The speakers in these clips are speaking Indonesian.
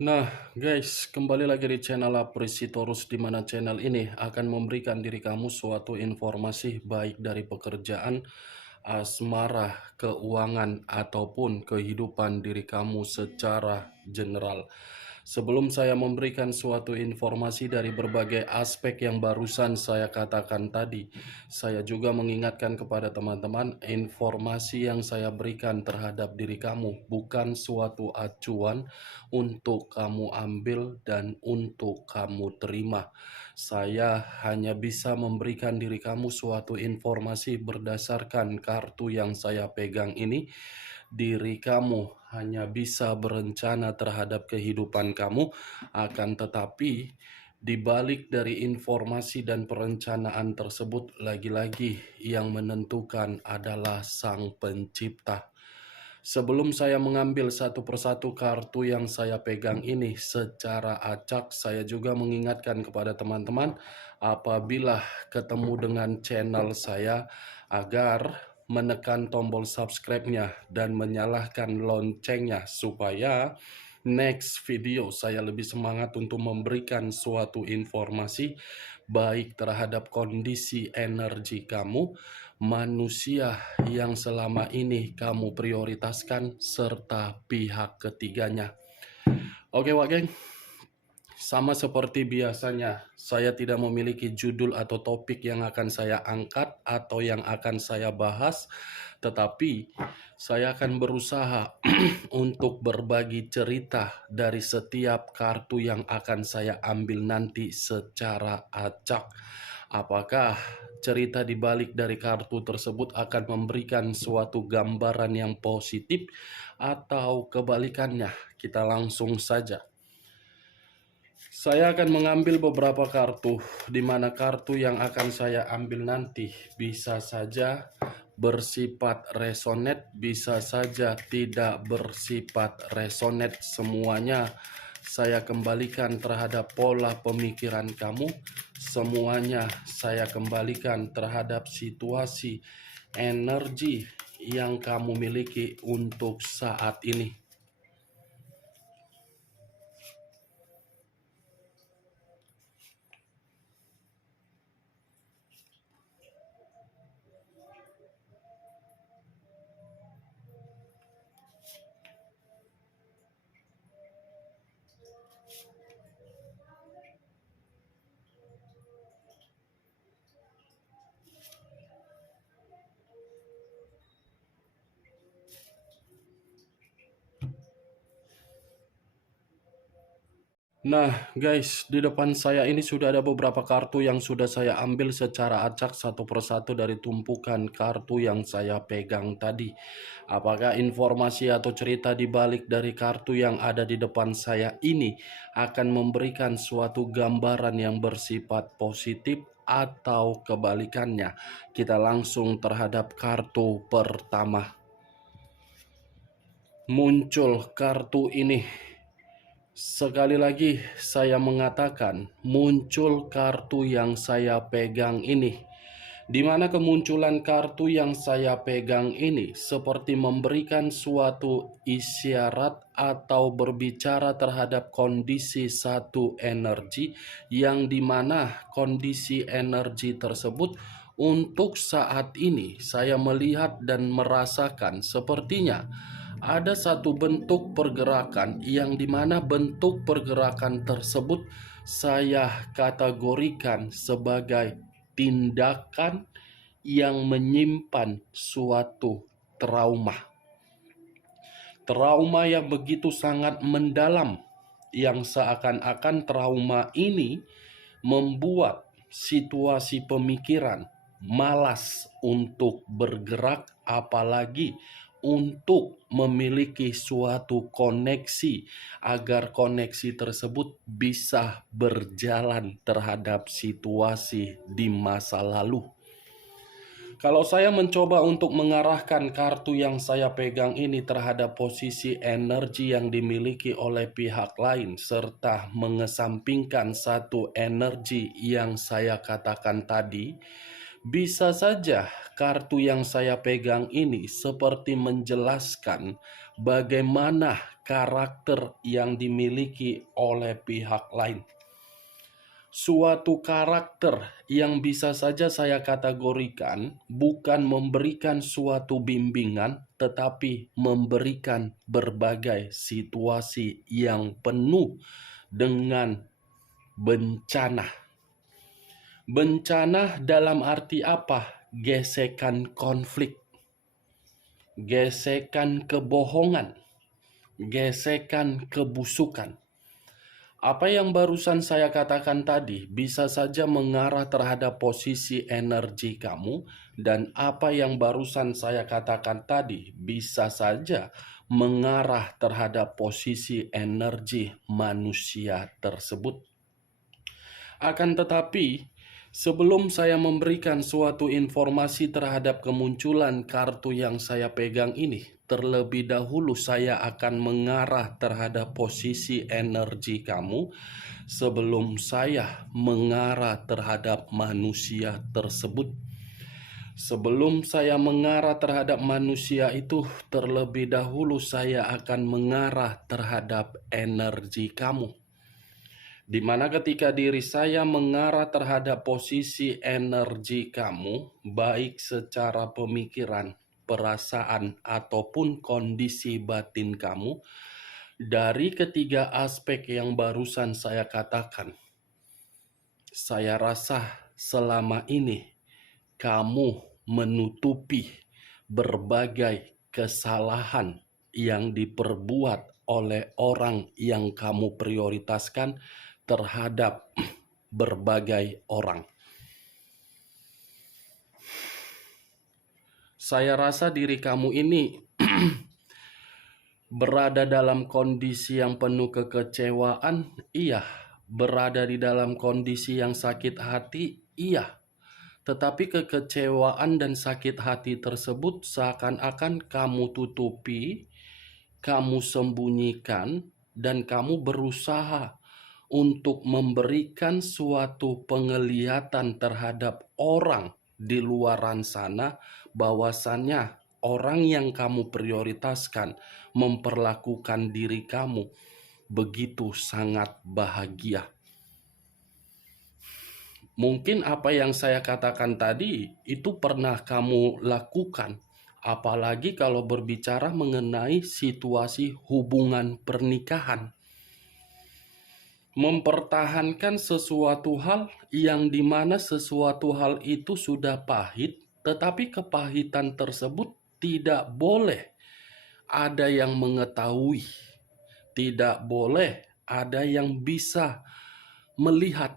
Nah guys, kembali lagi di channel Apresitorus, di mana channel ini akan memberikan diri kamu suatu informasi baik dari pekerjaan, asmara, keuangan, ataupun kehidupan diri kamu secara general. Sebelum saya memberikan suatu informasi dari berbagai aspek yang barusan saya katakan tadi, saya juga mengingatkan kepada teman-teman, informasi yang saya berikan terhadap diri kamu bukan suatu acuan untuk kamu ambil dan untuk kamu terima. Saya hanya bisa memberikan diri kamu suatu informasi berdasarkan kartu yang saya pegang ini. Diri kamu hanya bisa berencana terhadap kehidupan kamu, akan tetapi di balik dari informasi dan perencanaan tersebut, lagi-lagi yang menentukan adalah Sang Pencipta. Sebelum saya mengambil satu persatu kartu yang saya pegang ini secara acak, saya juga mengingatkan kepada teman-teman apabila ketemu dengan channel saya agar menekan tombol subscribe-nya dan menyalakan loncengnya supaya next video saya lebih semangat untuk memberikan suatu informasi baik terhadap kondisi energi kamu, manusia yang selama ini kamu prioritaskan, serta pihak ketiganya. Oke Wak Geng, sama seperti biasanya, saya tidak memiliki judul atau topik yang akan saya angkat atau yang akan saya bahas, tetapi saya akan berusaha untuk berbagi cerita dari setiap kartu yang akan saya ambil nanti secara acak. Apakah cerita di balik dari kartu tersebut akan memberikan suatu gambaran yang positif atau kebalikannya? Kita langsung saja. Saya akan mengambil beberapa kartu, di mana kartu yang akan saya ambil nanti bisa saja bersifat resonate, bisa saja tidak bersifat resonate. Semuanya saya kembalikan terhadap pola pemikiran kamu, semuanya saya kembalikan terhadap situasi energi yang kamu miliki untuk saat ini. Nah guys, di depan saya ini sudah ada beberapa kartu yang sudah saya ambil secara acak satu persatu dari tumpukan kartu yang saya pegang tadi. Apakah informasi atau cerita di balik dari kartu yang ada di depan saya ini akan memberikan suatu gambaran yang bersifat positif atau kebalikannya? Kita langsung terhadap kartu pertama. Muncul kartu ini. Sekali lagi saya mengatakan, muncul kartu yang saya pegang ini. Di mana kemunculan kartu yang saya pegang ini seperti memberikan suatu isyarat atau berbicara terhadap kondisi satu energi, yang dimana kondisi energi tersebut untuk saat ini saya melihat dan merasakan sepertinya ada satu bentuk pergerakan, yang dimana bentuk pergerakan tersebut saya kategorikan sebagai tindakan yang menyimpan suatu trauma. Trauma yang begitu sangat mendalam, yang seakan-akan trauma ini membuat situasi pemikiran malas untuk bergerak, apalagi untuk memiliki suatu koneksi agar koneksi tersebut bisa berjalan terhadap situasi di masa lalu. Kalau saya mencoba untuk mengarahkan kartu yang saya pegang ini terhadap posisi energi yang dimiliki oleh pihak lain, serta mengesampingkan satu energi yang saya katakan tadi, Bisa saja kartu yang saya pegang ini seperti menjelaskan bagaimana karakter yang dimiliki oleh pihak lain. Suatu karakter yang bisa saja saya kategorikan bukan memberikan suatu bimbingan, tetapi memberikan berbagai situasi yang penuh dengan bencana. Bencana dalam arti apa? Gesekan konflik, gesekan kebohongan, gesekan kebusukan. Apa yang barusan saya katakan tadi bisa saja mengarah terhadap posisi energi kamu, dan apa yang barusan saya katakan tadi bisa saja mengarah terhadap posisi energi manusia tersebut. Akan tetapi, sebelum saya memberikan suatu informasi terhadap kemunculan kartu yang saya pegang ini, terlebih dahulu saya akan mengarah terhadap posisi energi kamu sebelum saya mengarah terhadap manusia tersebut. Sebelum saya mengarah terhadap manusia itu, terlebih dahulu saya akan mengarah terhadap energi kamu. Di mana ketika diri saya mengarah terhadap posisi energi kamu, baik secara pemikiran, perasaan, ataupun kondisi batin kamu, dari ketiga aspek yang barusan saya katakan, saya rasa selama ini kamu menutupi berbagai kesalahan yang diperbuat oleh orang yang kamu prioritaskan terhadap berbagai orang. Saya rasa diri kamu ini berada dalam kondisi yang penuh kekecewaan, iya. Berada di dalam kondisi yang sakit hati, iya. Tetapi kekecewaan dan sakit hati tersebut seakan-akan kamu tutupi, kamu sembunyikan, dan kamu berusaha untuk memberikan suatu penglihatan terhadap orang di luaran sana bahwasannya orang yang kamu prioritaskan memperlakukan diri kamu begitu sangat bahagia. Mungkin apa yang saya katakan tadi itu pernah kamu lakukan, apalagi kalau berbicara mengenai situasi hubungan pernikahan. Mempertahankan sesuatu hal yang dimana sesuatu hal itu sudah pahit, tetapi kepahitan tersebut tidak boleh ada yang mengetahui, tidak boleh ada yang bisa melihat.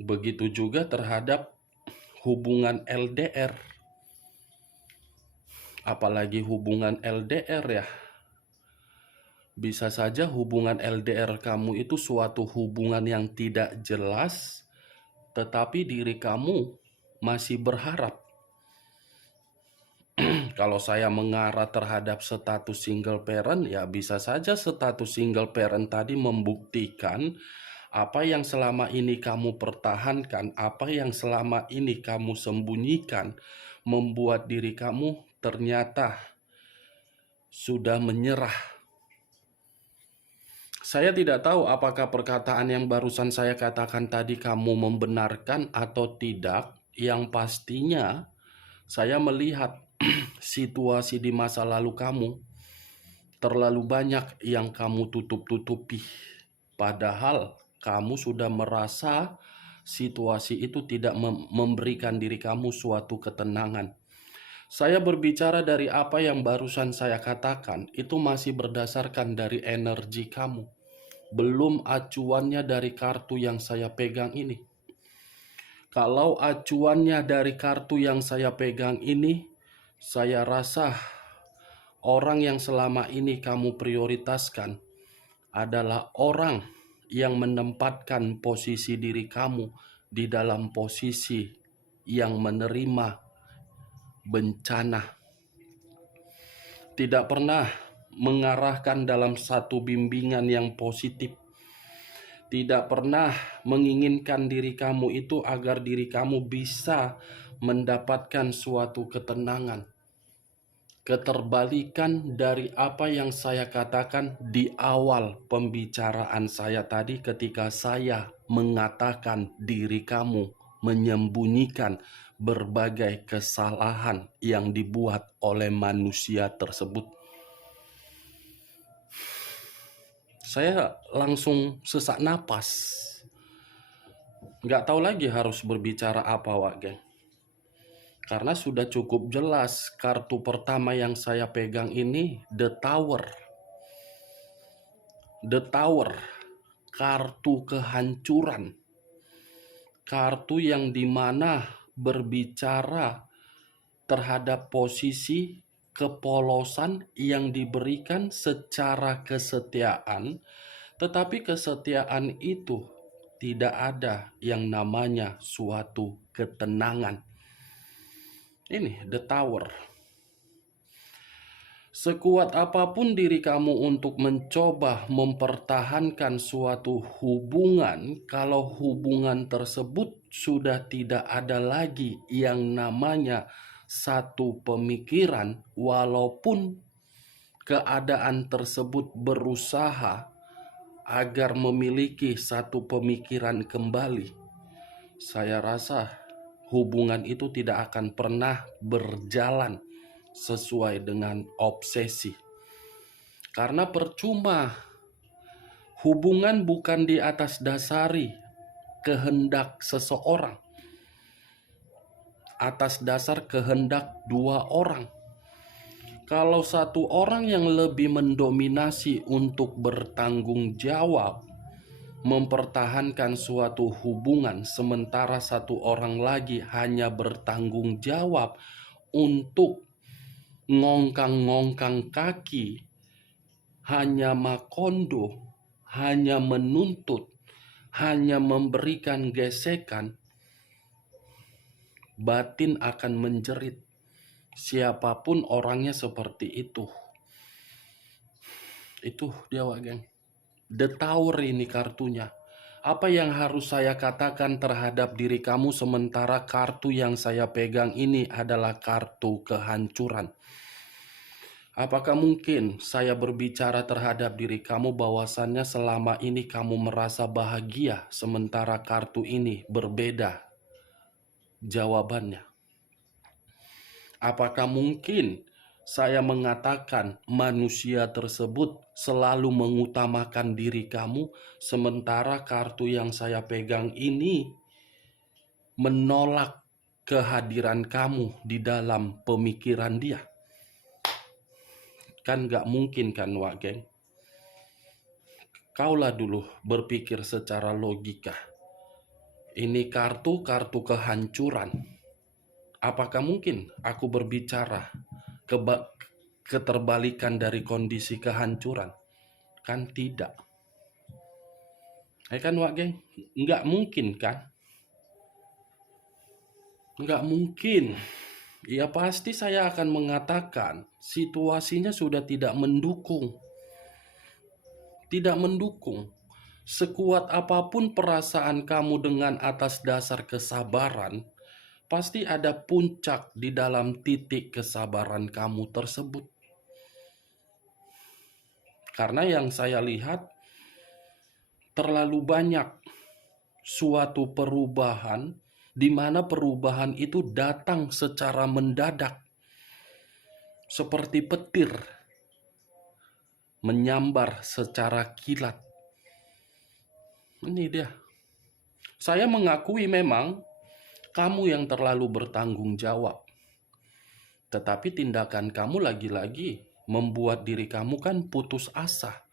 Begitu juga terhadap hubungan LDR, apalagi hubungan LDR ya. Bisa saja hubungan LDR kamu itu suatu hubungan yang tidak jelas, tetapi diri kamu masih berharap. Kalau saya mengarah terhadap status single parent, ya bisa saja status single parent tadi membuktikan apa yang selama ini kamu pertahankan, apa yang selama ini kamu sembunyikan, membuat diri kamu ternyata sudah menyerah. Saya tidak tahu apakah perkataan yang barusan saya katakan tadi kamu membenarkan atau tidak. Yang pastinya saya melihat situasi di masa lalu kamu terlalu banyak yang kamu tutup-tutupi. Padahal kamu sudah merasa situasi itu tidak memberikan diri kamu suatu ketenangan. Saya berbicara dari apa yang barusan saya katakan, itu masih berdasarkan dari energi kamu. Belum acuannya dari kartu yang saya pegang ini. Kalau acuannya dari kartu yang saya pegang ini, saya rasa orang yang selama ini kamu prioritaskan adalah orang yang menempatkan posisi diri kamu di dalam posisi yang menerima bencana. Tidak pernah mengarahkan dalam satu bimbingan yang positif. tidak pernah menginginkan diri kamu itu agar diri kamu bisa mendapatkan suatu ketenangan. Keterbalikan dari apa yang saya katakan di awal pembicaraan saya tadi ketika saya mengatakan diri kamu menyembunyikan berbagai kesalahan yang dibuat oleh manusia tersebut. Saya langsung sesak napas. Nggak tahu lagi harus berbicara apa, Wak Geng. Karena sudah cukup jelas kartu pertama yang saya pegang ini The Tower. The Tower, kartu kehancuran. Kartu yang dimana berbicara terhadap posisi kepolosan yang diberikan secara kesetiaan, tetapi kesetiaan itu tidak ada yang namanya suatu ketenangan. Ini The Tower. Sekuat apapun diri kamu untuk mencoba mempertahankan suatu hubungan, kalau hubungan tersebut sudah tidak ada lagi yang namanya satu pemikiran, walaupun keadaan tersebut berusaha agar memiliki satu pemikiran kembali, saya rasa hubungan itu tidak akan pernah berjalan sesuai dengan obsesi. Karena percuma, hubungan bukan di atas dasari kehendak seseorang, atas dasar kehendak dua orang. Kalau satu orang yang lebih mendominasi untuk bertanggung jawab mempertahankan suatu hubungan, sementara satu orang lagi hanya bertanggung jawab untuk ngongkang-ngongkang kaki, hanya makondo, hanya menuntut, hanya memberikan gesekan, batin akan menjerit. Siapapun orangnya seperti itu. Itu dia, Wak Geng. The Tower ini kartunya. Apa yang harus saya katakan terhadap diri kamu sementara kartu yang saya pegang ini adalah kartu kehancuran? Apakah mungkin saya berbicara terhadap diri kamu bahwasannya selama ini kamu merasa bahagia sementara kartu ini berbeda? Jawabannya. Apakah mungkin saya mengatakan manusia tersebut selalu mengutamakan diri kamu, sementara kartu yang saya pegang ini menolak kehadiran kamu di dalam pemikiran dia? Kan gak mungkin kan, Wak Geng? Kaulah dulu berpikir secara logika. Ini kartu kehancuran. Apakah mungkin aku berbicara keterbalikan dari kondisi kehancuran? Kan tidak. Kan, Wak Geng? Nggak mungkin kan? Nggak mungkin. Ya pasti saya akan mengatakan situasinya sudah tidak mendukung. Tidak mendukung. Sekuat apapun perasaan kamu dengan atas dasar kesabaran, pasti ada puncak di dalam titik kesabaran kamu tersebut. Karena yang saya lihat terlalu banyak suatu perubahan di mana perubahan itu datang secara mendadak. Seperti petir menyambar secara kilat. Ini dia. Saya mengakui memang kamu yang terlalu bertanggung jawab. Tetapi tindakan kamu lagi-lagi membuat diri kamu kan putus asa.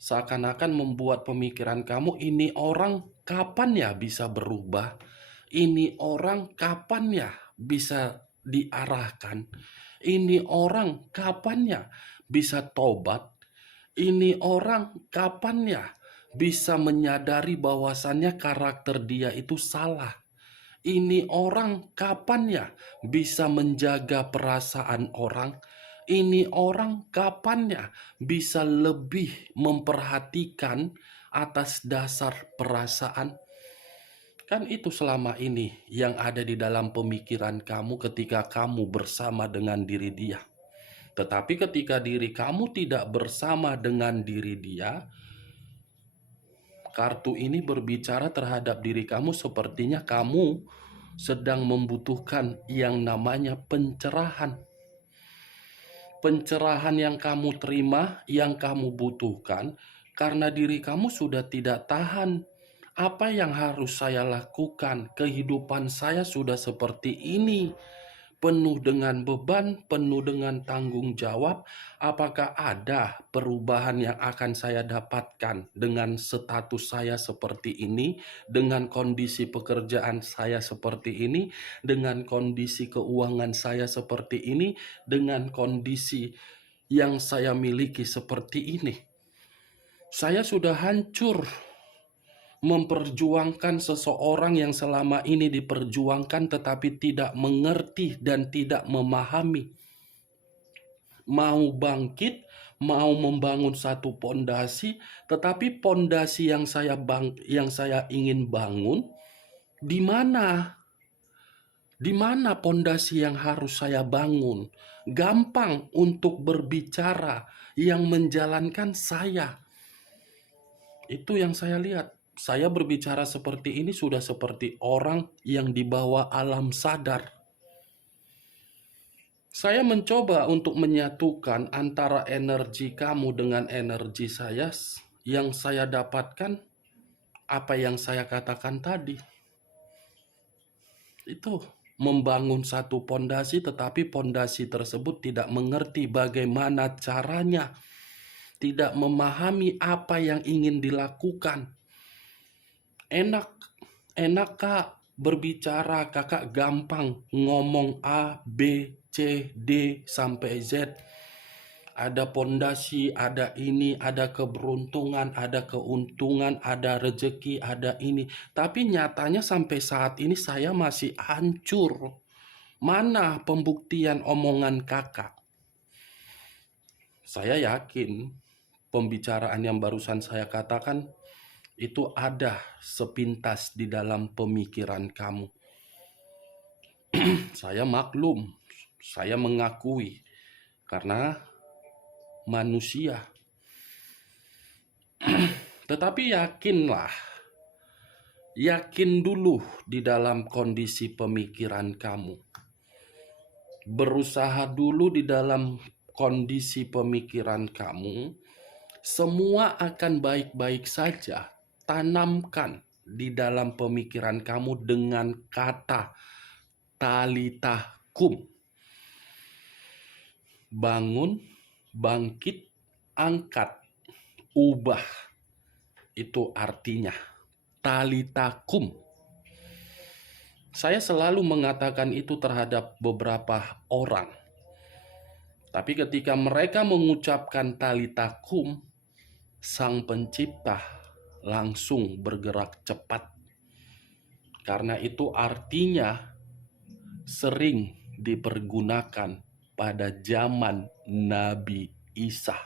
Seakan-akan membuat pemikiran kamu, ini orang kapan ya bisa berubah? Ini orang kapan ya bisa diarahkan? Ini orang kapan ya bisa tobat? Ini orang kapan ya bisa menyadari bahwasannya karakter dia itu salah? Ini orang kapan ya bisa menjaga perasaan orang? Ini orang kapan ya bisa lebih memperhatikan atas dasar perasaan? Kan itu selama ini yang ada di dalam pemikiran kamu ketika kamu bersama dengan diri dia. Tetapi ketika diri kamu tidak bersama dengan diri dia, kartu ini berbicara terhadap diri kamu sepertinya kamu sedang membutuhkan yang namanya pencerahan. Pencerahan yang kamu terima, yang kamu butuhkan, karena diri kamu sudah tidak tahan. Apa yang harus saya lakukan? Kehidupan saya sudah seperti ini, penuh dengan beban, penuh dengan tanggung jawab. Apakah ada perubahan yang akan saya dapatkan dengan status saya seperti ini, dengan kondisi pekerjaan saya seperti ini, dengan kondisi keuangan saya seperti ini, dengan kondisi yang saya miliki seperti ini? Saya sudah hancur memperjuangkan seseorang yang selama ini diperjuangkan tetapi tidak mengerti dan tidak memahami. Mau bangkit, mau membangun satu pondasi, tetapi pondasi yang saya ingin bangun di mana? Di mana pondasi yang harus saya bangun? Gampang untuk berbicara, yang menjalankan saya. Itu yang saya lihat. Saya berbicara seperti ini sudah seperti orang yang dibawa alam sadar. Saya mencoba untuk menyatukan antara energi kamu dengan energi saya. Yang saya dapatkan, apa yang saya katakan tadi. Itu membangun satu pondasi, tetapi pondasi tersebut tidak mengerti bagaimana caranya. Tidak memahami apa yang ingin dilakukan. Enak kak berbicara, kakak gampang ngomong A, B, C, D, sampai Z. Ada pondasi, ada ini, ada keberuntungan, ada keuntungan, ada rezeki, ada ini. Tapi nyatanya sampai saat ini saya masih hancur. Mana pembuktian omongan kakak? Saya yakin pembicaraan yang barusan saya katakan itu ada sepintas di dalam pemikiran kamu. Saya maklum, saya mengakui, karena manusia. Tetapi yakinlah, yakin dulu di dalam kondisi pemikiran kamu. Berusaha dulu di dalam kondisi pemikiran kamu, semua akan baik-baik saja. Tanamkan di dalam pemikiran kamu dengan kata talita kum. Bangun, bangkit, angkat, ubah. Itu artinya talita kum. Saya selalu mengatakan itu terhadap beberapa orang. Tapi ketika mereka mengucapkan talita kum, Sang Pencipta langsung bergerak cepat. Karena itu artinya sering dipergunakan pada zaman Nabi Isa.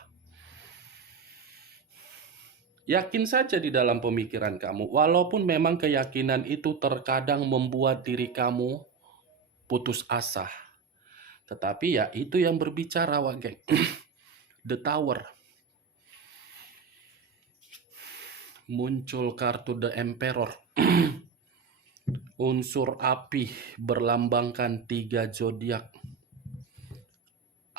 Yakin saja di dalam pemikiran kamu, walaupun memang keyakinan itu terkadang membuat diri kamu putus asa. Tetapi ya itu yang berbicara, geng. The Tower. Muncul kartu The Emperor. Unsur api berlambangkan 3 zodiak.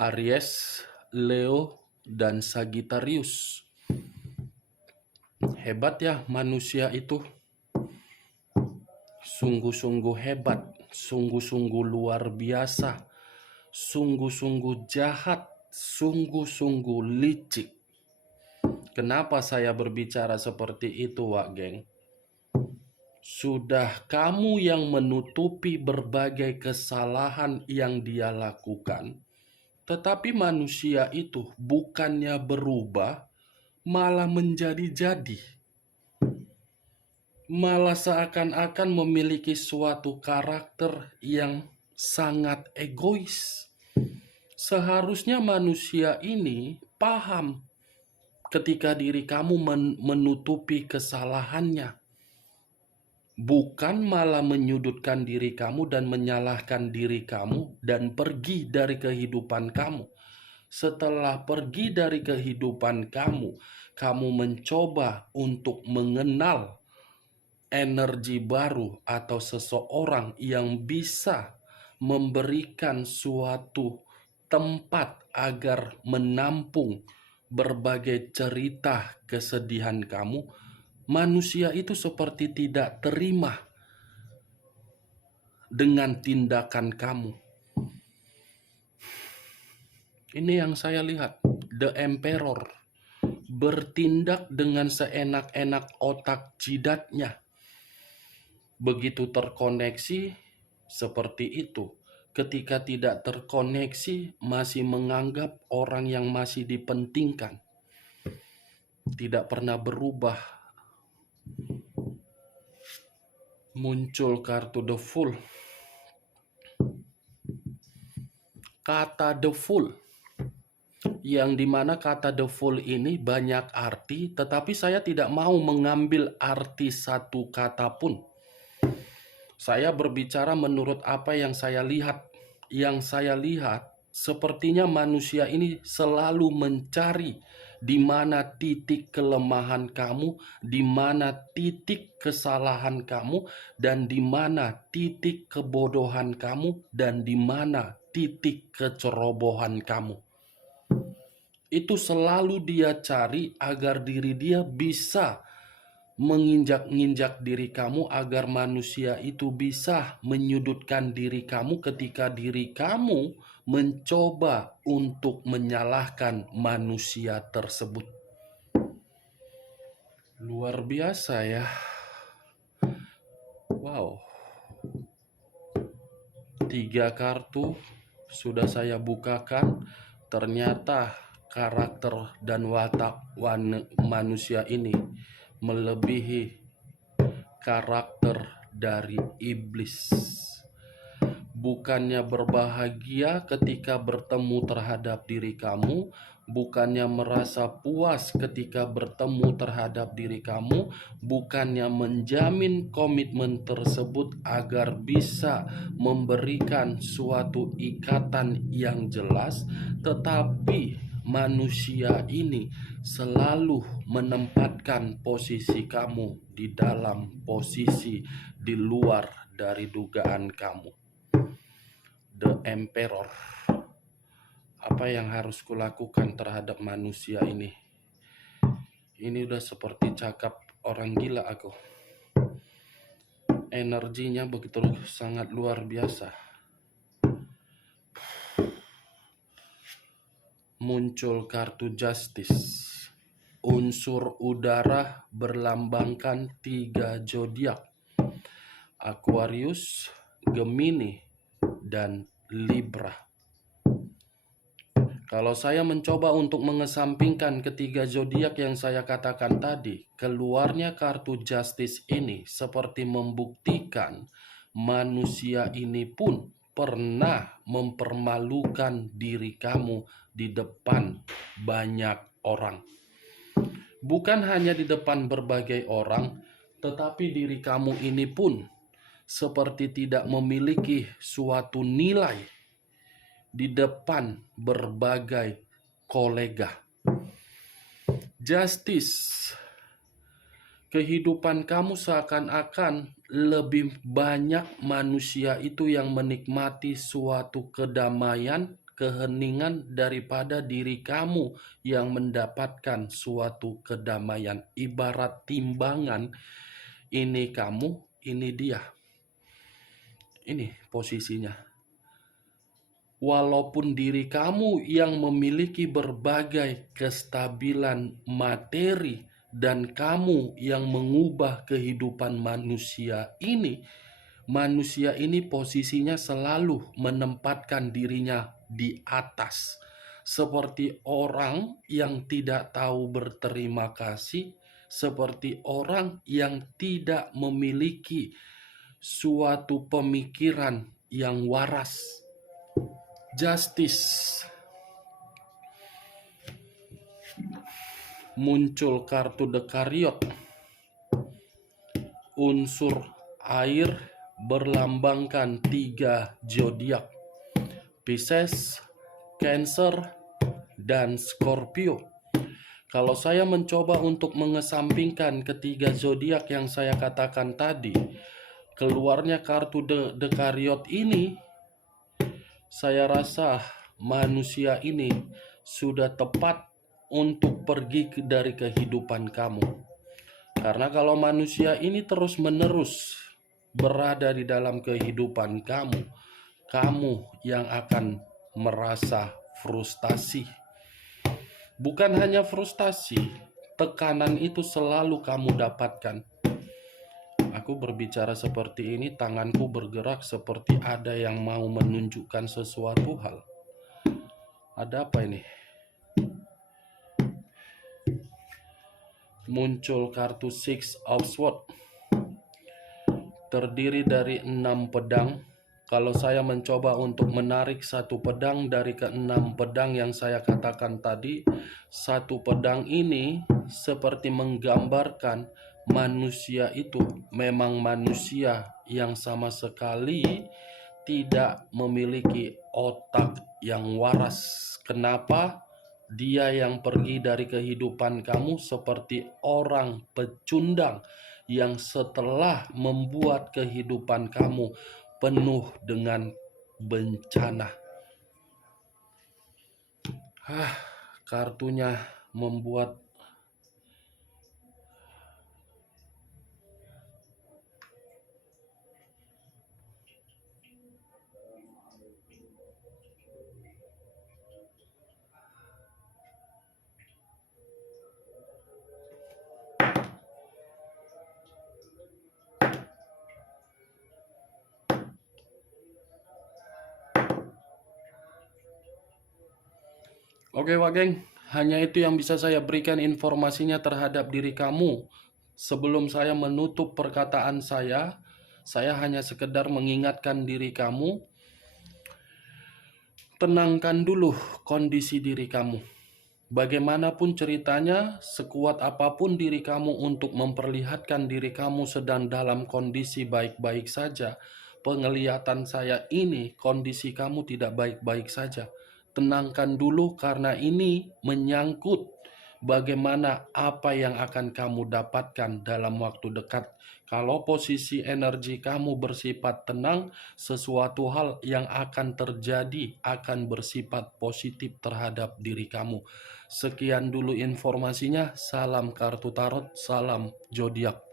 Aries, Leo, dan Sagittarius. Hebat ya manusia itu. Sungguh-sungguh hebat, sungguh-sungguh luar biasa, sungguh-sungguh jahat, sungguh-sungguh licik. Kenapa saya berbicara seperti itu, Wak Geng? Sudah kamu yang menutupi berbagai kesalahan yang dia lakukan, tetapi manusia itu bukannya berubah, malah menjadi-jadi. Malah seakan-akan memiliki suatu karakter yang sangat egois. Seharusnya manusia ini paham ketika diri kamu menutupi kesalahannya, bukan malah menyudutkan diri kamu dan menyalahkan diri kamu dan pergi dari kehidupan kamu. Setelah pergi dari kehidupan kamu, kamu mencoba untuk mengenal energi baru atau seseorang yang bisa memberikan suatu tempat agar menampung berbagai cerita kesedihan kamu. Manusia itu seperti tidak terima dengan tindakan kamu. Ini yang saya lihat, The Emperor bertindak dengan seenak-enak otak jidatnya. Begitu terkoneksi, seperti itu. Ketika tidak terkoneksi, masih menganggap orang yang masih dipentingkan. Tidak pernah berubah. Muncul kartu The Fool. Kata The Fool, yang dimana kata The Fool ini banyak arti, tetapi saya tidak mau mengambil arti satu kata pun. Saya berbicara menurut apa yang saya lihat. Yang saya lihat, sepertinya manusia ini selalu mencari di mana titik kelemahan kamu, di mana titik kesalahan kamu, dan di mana titik kebodohan kamu, dan di mana titik kecerobohan kamu. Itu selalu dia cari agar diri dia bisa menginjak-injak diri kamu, agar manusia itu bisa menyudutkan diri kamu ketika diri kamu mencoba untuk menyalahkan manusia tersebut. Luar biasa ya. Wow. 3 kartu sudah saya bukakan. Ternyata karakter dan watak manusia ini melebihi karakter dari iblis. Bukannya berbahagia ketika bertemu terhadap diri kamu, bukannya merasa puas ketika bertemu terhadap diri kamu, bukannya menjamin komitmen tersebut agar bisa memberikan suatu ikatan yang jelas, tetapi manusia ini selalu menempatkan posisi kamu di dalam posisi di luar dari dugaan kamu. The Emperor. Apa yang harus kulakukan terhadap manusia ini? Ini udah seperti cakap orang gila aku. Energinya begitu sangat luar biasa. Muncul kartu Justice. Unsur udara berlambangkan 3 zodiak: Aquarius, Gemini, dan Libra. Kalau saya mencoba untuk mengesampingkan ketiga zodiak yang saya katakan tadi, keluarnya kartu Justice ini seperti membuktikan manusia ini pun pernah mempermalukan diri kamu di depan banyak orang. Bukan hanya di depan berbagai orang, tetapi diri kamu ini pun seperti tidak memiliki suatu nilai di depan berbagai kolega. Justice, kehidupan kamu seakan-akan lebih banyak manusia itu yang menikmati suatu kedamaian, keheningan daripada diri kamu yang mendapatkan suatu kedamaian. Ibarat timbangan, ini kamu, ini dia. Ini posisinya. Walaupun diri kamu yang memiliki berbagai kestabilan materi dan kamu yang mengubah kehidupan manusia ini posisinya selalu menempatkan dirinya di atas. Seperti orang yang tidak tahu berterima kasih, seperti orang yang tidak memiliki suatu pemikiran yang waras. Justice. muncul kartu Dekariot, unsur air berlambangkan 3 zodiak, Pisces, Cancer, dan Scorpio. Kalau saya mencoba untuk mengesampingkan ketiga zodiak yang saya katakan tadi, keluarnya kartu Dekariot ini, saya rasa manusia ini sudah tepat untuk pergi dari kehidupan kamu. Karena kalau manusia ini terus-menerus berada di dalam kehidupan kamu, kamu yang akan merasa frustasi. Bukan hanya frustasi, tekanan itu selalu kamu dapatkan. Aku berbicara seperti ini, tanganku bergerak seperti ada yang mau menunjukkan sesuatu hal. Ada apa ini? Muncul kartu Six of Swords, terdiri dari 6 pedang. Kalau saya mencoba untuk menarik satu pedang dari ke-6 pedang yang saya katakan tadi, satu pedang ini seperti menggambarkan manusia itu memang manusia yang sama sekali tidak memiliki otak yang waras. Kenapa? Dia yang pergi dari kehidupan kamu seperti orang pecundang yang setelah membuat kehidupan kamu penuh dengan bencana. Kartunya membuat Oke Wageng, hanya itu yang bisa saya berikan informasinya terhadap diri kamu. Sebelum saya menutup perkataan saya hanya sekedar mengingatkan diri kamu, tenangkan dulu kondisi diri kamu. Bagaimanapun ceritanya, sekuat apapun diri kamu untuk memperlihatkan diri kamu sedang dalam kondisi baik-baik saja, penglihatan saya ini kondisi kamu tidak baik-baik saja. Tenangkan dulu karena ini menyangkut bagaimana apa yang akan kamu dapatkan dalam waktu dekat. Kalau posisi energi kamu bersifat tenang, sesuatu hal yang akan terjadi akan bersifat positif terhadap diri kamu. Sekian dulu informasinya. Salam kartu tarot, salam zodiak.